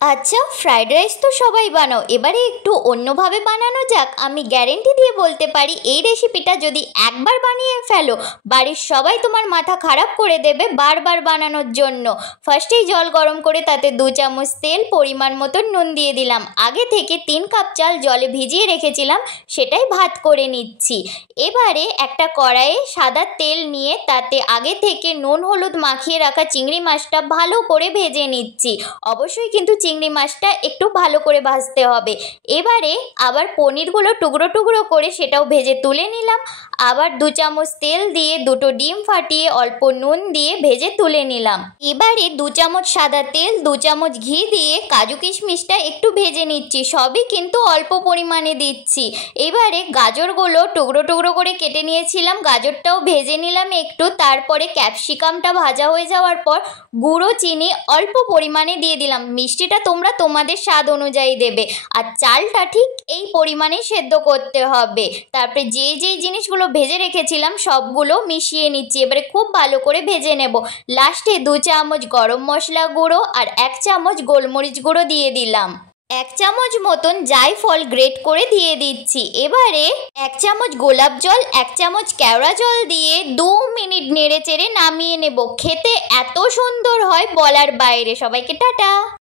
আচ্ছা, fried rice তো সবাই বানাও, এবারে একটু অন্যভাবে বানানো যাক। আমি গ্যারেন্টি দিয়ে বলতে পারি এই রেসিপিটা যদি একবার বানিয়ে ফেলো, বাড়ির সবাই তোমার মাথা খারাপ করে দেবে বারবার বানানোর জন্য। ফার্স্টেই জল গরম করে তাতে 2 চামচ তেল, পরিমাণ মতন নুন দিয়ে দিলাম। আগে থেকে 3 কাপ চাল জলে ভিজিয়ে রেখেছিলাম, সেটাই ভাত করে নিচ্ছি। এবারে একটা কড়াইয়ে সাদা তেল নিয়ে তাতে আগে থেকে নুন হলুদ মাখিয়ে রাখা চিংড়ি মাছটা ভালো করে ভেজে নিচ্ছি। অবশ্যই কিন্তু চিংড়ি মাছটা একটু ভালো করে ভাজতে হবে। এবারে আবার পনিরগুলো টুকরো টুকরো করে সেটাও ভেজে তুলে নিলাম। আবার 2 চামচ তেল দিয়ে দুটো ডিম ফাটিয়ে অল্প নুন দিয়ে ভেজে তুলে নিলাম। এবারে 2 চামচ সাদা তেল, 2 চামচ ঘি দিয়ে কাজু কিশমিশটা একটু ভেজে নিচ্ছি, সবই কিন্তু অল্প পরিমাণে দিচ্ছি। এবারে গাজরগুলো টুকরো টুকরো করে কেটে নিয়েছিলাম, গাজরটাও ভেজে নিলাম একটু। তারপরে ক্যাপসিকামটা ভাজা হয়ে যাওয়ার পর গুঁড়ো চিনি অল্প পরিমাণে দিয়ে দিলাম। মিষ্টিটা তোমরা তোমাদের স্বাদ অনুযায়ী দেবে, আর চালটা ঠিক এই পরিমাণেই সেদ্ধ করতে হবে। তারপরে যেই জিনিসগুলো ভেজে রেখেছিলাম সবগুলো মিশিয়ে নিচ্ছি। এবারে খুব ভালো করে ভেজে নেব। লাস্টে 2 চামচ গরম মশলা গুঁড়ো আর 1 চামচ গোলমরিচ গুঁড়ো দিয়ে দিলাম। 1 চামচ মতন জায়ফল গ্রেট করে দিয়ে দিচ্ছি। এবারে 1 চামচ গোলাপ জল, 1 চামচ কেওড়া জল দিয়ে 2 মিনিট নেড়ে চেড়ে নামিয়ে নেব। খেতে এত সুন্দর হয় বলার বাইরে। সবাইকে টাটা।